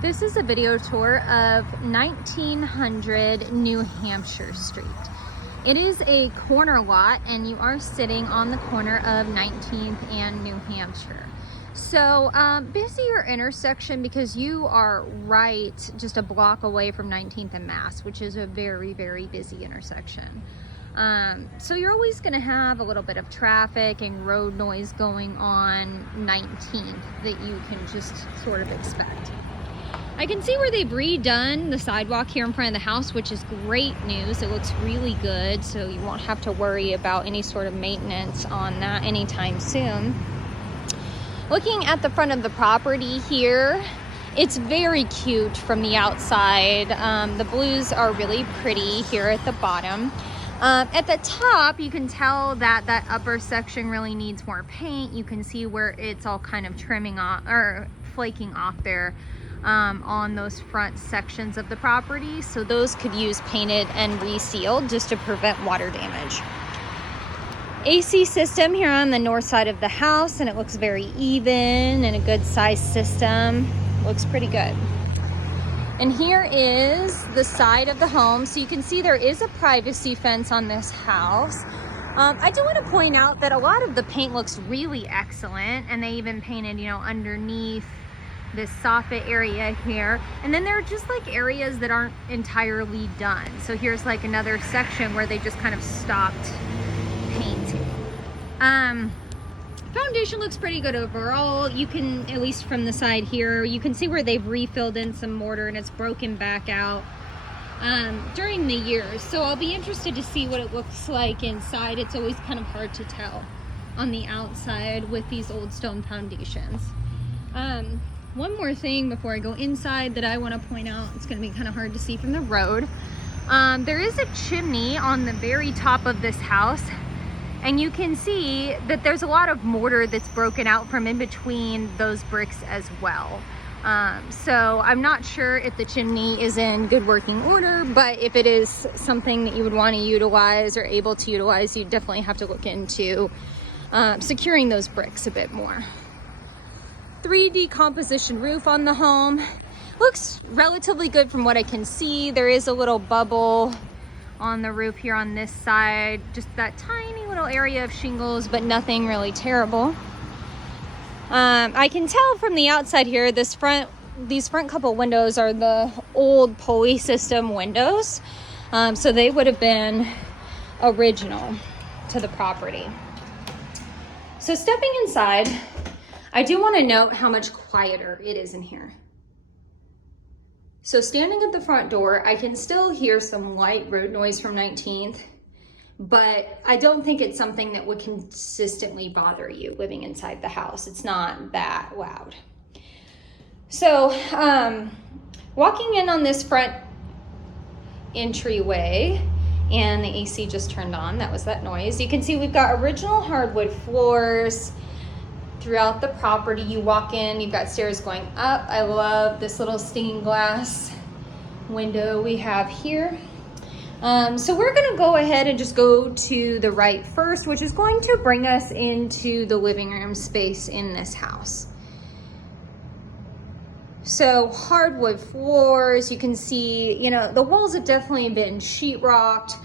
This is a video tour of 1900 New Hampshire Street. It is a corner lot and you are sitting on the corner of 19th and New Hampshire. So busier intersection because you are right just a block away from 19th and Mass, which is a very, very busy intersection. So you're always going to have a little bit of traffic and road noise going on 19th that you can just sort of expect. I can see where they've redone the sidewalk here in front of the house, which is great news. It looks really good, so you won't have to worry about any sort of maintenance on that anytime soon. Looking at the front of the property here, it's very cute from the outside. The blues are really pretty here at the bottom. At the top, you can tell that that upper section really needs more paint. You can see where it's all kind of trimming off or flaking off there on those front sections of the property. So those could use painted and resealed just to prevent water damage. AC system here on the north side of the house, and it looks very even and a good size system. Looks pretty good. And here is the side of the home. So you can see there is a privacy fence on this house. I do want to point out that a lot of the paint looks really excellent, and they even painted, underneath this soffit area here. And then there are just like areas that aren't entirely done. So here's like another section where they just kind of stopped painting. Foundation looks pretty good overall. You can, at least from the side here, you can see where they've refilled in some mortar and it's broken back out during the years. So I'll be interested to see what it looks like inside. It's always kind of hard to tell on the outside with these old stone foundations. One more thing before I go inside that I want to point out, it's going to be kind of hard to see from the road. There is a chimney on the very top of this house, and you can see that there's a lot of mortar that's broken out from in between those bricks as well. So I'm not sure if the chimney is in good working order, but if it is something that you would want to utilize or able to utilize, you definitely have to look into securing those bricks a bit more. 3D composition roof on the home. Looks relatively good from what I can see. There is a little bubble on the roof here on this side, just that tiny little area of shingles, but nothing really terrible. I can tell from the outside here, these front couple windows are the old pulley system windows. So they would have been original to the property. So stepping inside, I do want to note how much quieter it is in here. So standing at the front door, I can still hear some light road noise from 19th, but I don't think it's something that would consistently bother you living inside the house. It's not that loud. So walking in on this front entryway, and the AC just turned on, that was that noise. You can see we've got original hardwood floors throughout the property. You walk in, you've got stairs going up. I love this little stained glass window we have here. So we're gonna go ahead and just go to the right first, which is going to bring us into the living room space in this house. So hardwood floors, you can see, the walls have definitely been sheetrocked.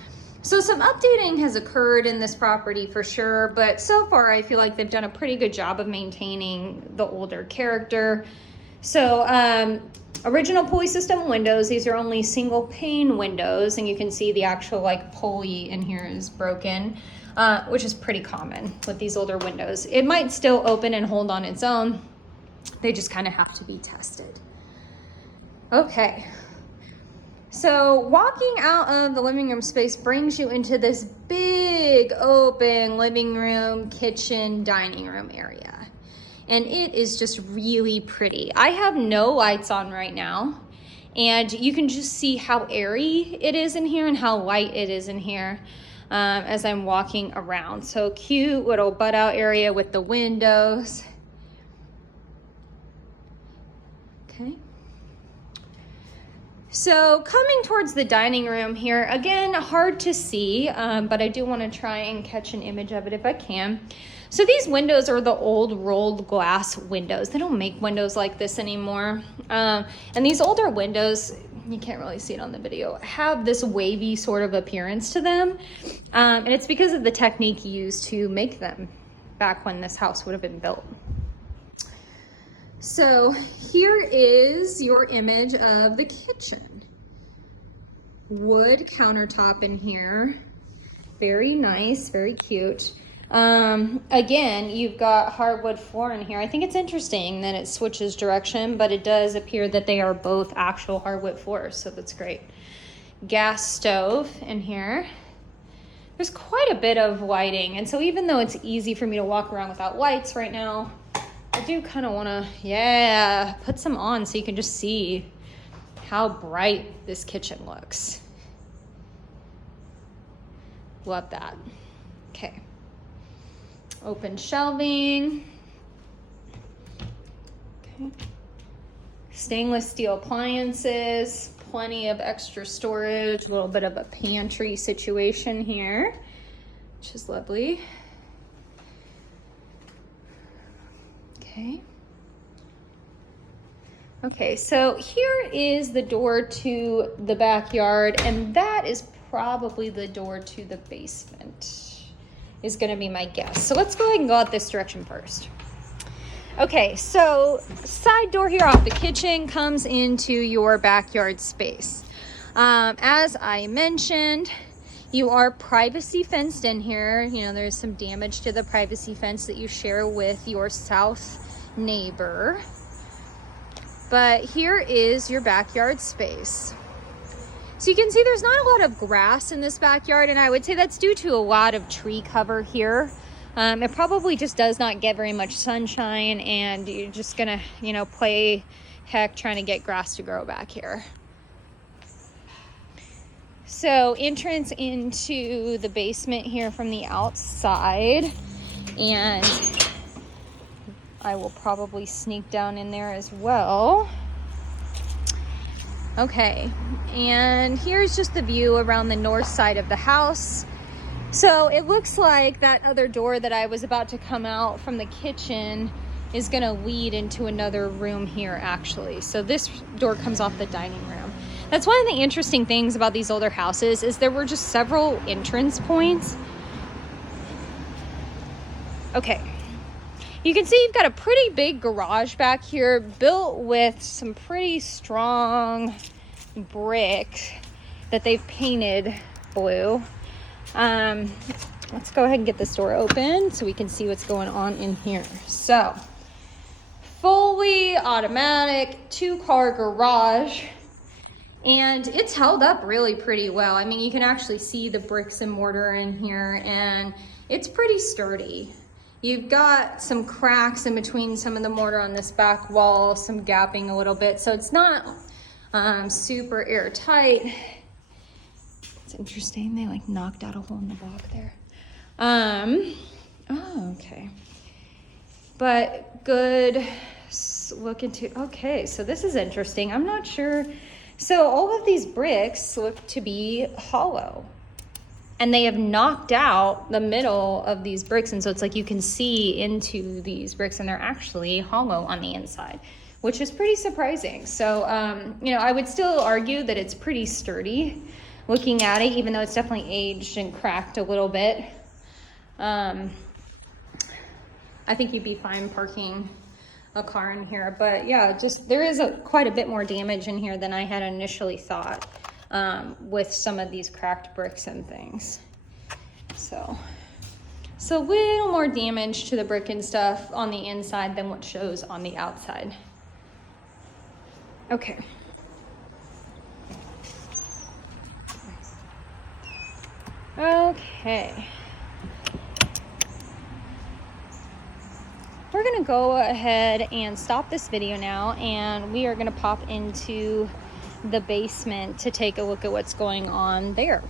So some updating has occurred in this property for sure, but so far I feel like they've done a pretty good job of maintaining the older character. So original pulley system windows, these are only single pane windows, and you can see the actual pulley in here is broken, which is pretty common with these older windows. It might still open and hold on its own. They just kind of have to be tested. Okay. So walking out of the living room space brings you into this big open living room, kitchen, dining room area. And it is just really pretty. I have no lights on right now, and you can just see how airy it is in here and how light it is in here as I'm walking around. So cute little butt out area with the windows. Okay. So coming towards the dining room here, again, hard to see, but I do want to try and catch an image of it if I can. So these windows are the old rolled glass windows. They don't make windows like this anymore. And these older windows, you can't really see it on the video, have this wavy sort of appearance to them. And it's because of the technique used to make them back when this house would have been built. So here is your image of the kitchen. Wood countertop in here. Very nice, very cute. Again, you've got hardwood floor in here. I think it's interesting that it switches direction, but it does appear that they are both actual hardwood floors, so that's great. Gas stove in here. There's quite a bit of lighting, and so even though it's easy for me to walk around without lights right now, I do kind of want to, put some on so you can just see how bright this kitchen looks. Love that. Okay. Open shelving. Okay. Stainless steel appliances, plenty of extra storage, a little bit of a pantry situation here, which is lovely. Okay. Okay, so here is the door to the backyard, and that is probably the door to the basement, is gonna be my guess. So let's go ahead and go out this direction first. Okay, so side door here off the kitchen comes into your backyard space. As I mentioned, you are privacy fenced in here. You know, there's some damage to the privacy fence that you share with your south neighbor. But here is your backyard space. So you can see there's not a lot of grass in this backyard, and I would say that's due to a lot of tree cover here. It probably just does not get very much sunshine, and you're just gonna, you know, play heck trying to get grass to grow back here. So entrance into the basement here from the outside, and I will probably sneak down in there as well. Okay, and here's just the view around the north side of the house. So it looks like that other door that I was about to come out from the kitchen is gonna lead into another room here actually. So this door comes off the dining room. That's one of the interesting things about these older houses, is there were just several entrance points. Okay. You can see you've got a pretty big garage back here, built with some pretty strong brick that they've painted blue. Let's go ahead and get this door open so we can see what's going on in here. So, fully automatic 2-car garage, and it's held up really pretty well. I mean, you can actually see the bricks and mortar in here, and it's pretty sturdy. You've got some cracks in between some of the mortar on this back wall, some gapping a little bit, so it's not super airtight. It's interesting, they like knocked out a hole in the block there. Oh, okay. But good look into, okay, so this is interesting. I'm not sure. So all of these bricks look to be hollow, and they have knocked out the middle of these bricks, and so it's like you can see into these bricks, and they're actually hollow on the inside, which is pretty surprising. So, you know, I would still argue that it's pretty sturdy looking at it, even though it's definitely aged and cracked a little bit. I think you'd be fine parking a car in here, but yeah, just there is quite a bit more damage in here than I had initially thought. With some of these cracked bricks and things. So a little more damage to the brick and stuff on the inside than what shows on the outside. Okay. Okay. We're gonna go ahead and stop this video now, and we are gonna pop into the basement to take a look at what's going on there.